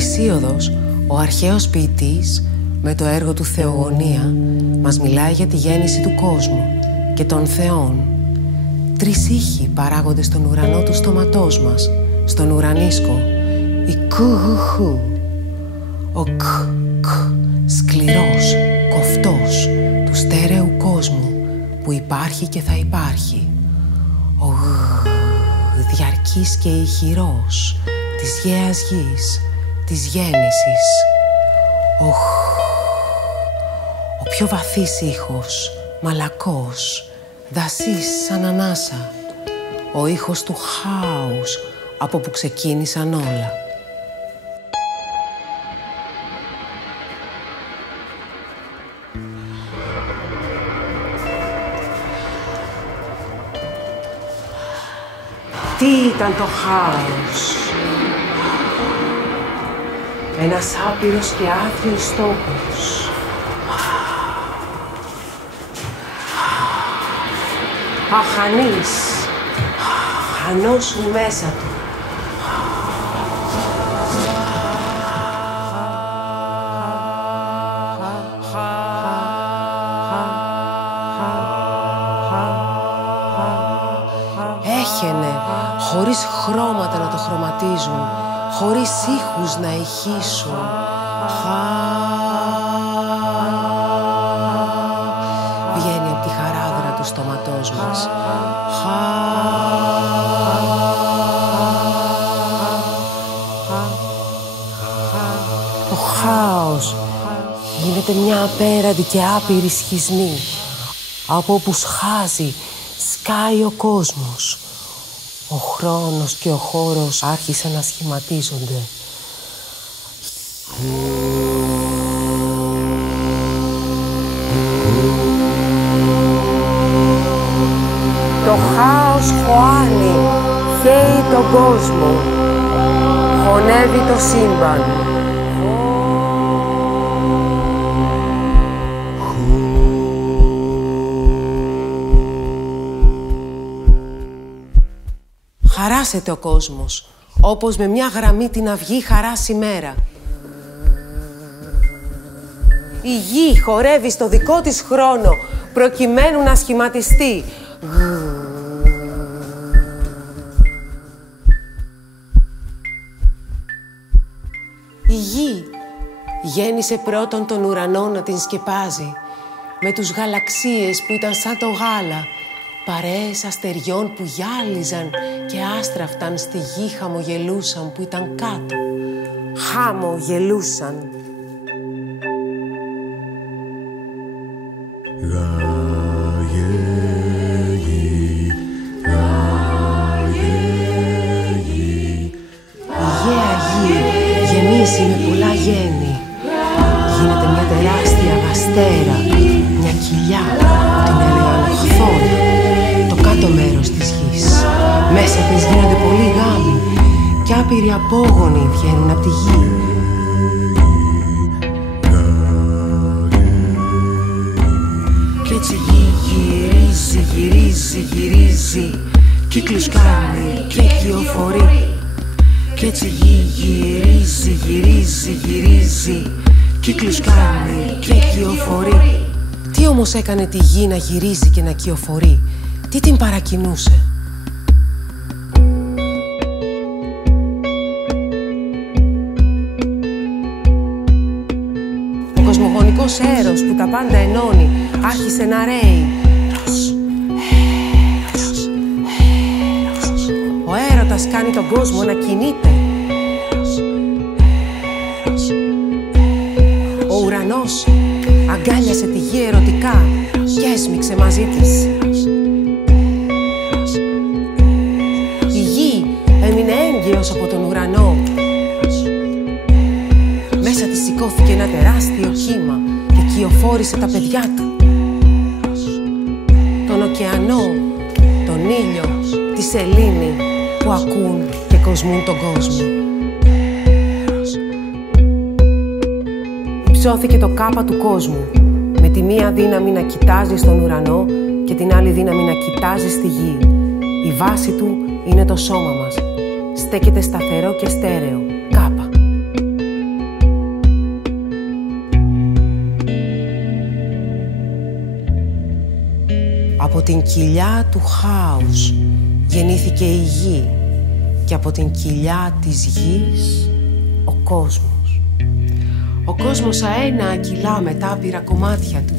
Ησίωδος, ο αρχαίος ποιητής, με το έργο του Θεογονία, μας μιλάει για τη γέννηση του κόσμου και των θεών. Τρεις ήχοι παράγονται στον ουρανό του στόματός μας, στον ουρανίσκο. Η κουγουχου, ο κ, σκληρός, κοφτός, του στέρεου κόσμου που υπάρχει και θα υπάρχει. Ο γ, διαρκής και ηχηρός, της γέας γης, της γέννησης. Ο χ, ο πιο βαθύς ήχος, μαλακός, δασής σαν ανάσα. Ο ήχος του χάους, από που ξεκίνησαν όλα. Τι ήταν το χάος? Ένας άπειρος και άθιος τόπος. Αχανής, χανόσουν μέσα του. Έχαινε, χωρίς χρώματα να το χρωματίζουν, χωρίς ήχους να ηχήσουν. Βγαίνει από τη χαράδρα του στόματός μας. Το χάος γίνεται μια απέραντη και άπειρη σχισμή, από όπου σχάζει, σκάει ο κόσμος. Ο χρόνος και ο χώρος άρχισαν να σχηματίζονται. Το χάος χωάνει, χαίει τον κόσμο, χωνεύει το σύμπαν. Χαράσεται ο κόσμος, όπως με μια γραμμή την αυγή χαράσει μέρα. Η γη χορεύει στο δικό της χρόνο, προκειμένου να σχηματιστεί. Η γη γέννησε πρώτον τον ουρανό να την σκεπάζει, με τους γαλαξίες που ήταν σαν το γάλα, παρέες αστεριών που γυάλιζαν και άστραφταν στη γη, χαμογελούσαν που ήταν κάτω. Χαμογελούσαν. Η γέα γη γεμίζει με πολλά γέννη. Γίνεται μια τεράστια βαστέρα, μια κοιλιά που την έλεγαν χθόνα. Το κάτω μέρος της γης. Μέσα της γίνονται πολλοί γάμοι κι άπειροι απόγονοι βγαίνουν από τη γη. Κι έτσι η γη γυρίζει, γυρίζει, γυρίζει, κύκλους κάνει και κυοφορεί. Κι έτσι η γη γυρίζει, γυρίζει, γυρίζει, κύκλους κάνει και κυοφορεί. Τι όμως έκανε τη γη να γυρίζει και να κυοφορεί? Τι την παρακινούσε? Ο κοσμογονικός έρος που τα πάντα ενώνει άρχισε να ρέει. Ο έρωτας κάνει τον κόσμο να κινείται. Ο ουρανός αγκάλιασε τη γη ερωτικά και έσμιξε μαζί της. Η γη έμεινε έγκυος από τον ουρανό. Μέσα της σηκώθηκε ένα τεράστιο κύμα και κυοφόρησε τα παιδιά του. Τον ωκεανό, τον ήλιο, τη σελήνη που ακούν και κοσμούν τον κόσμο. Υψώθηκε το κάπα του κόσμου, με τη μία δύναμη να κοιτάζει στον ουρανό και την άλλη δύναμη να κοιτάζει στη γη. Η βάση του είναι το σώμα μας. Στέκεται σταθερό και στέρεο, κάπα. Από την κοιλιά του χάους γεννήθηκε η γη και από την κοιλιά της γης ο κόσμος. Ο κόσμος αένα κυλά με τα άπειρα κομμάτια του.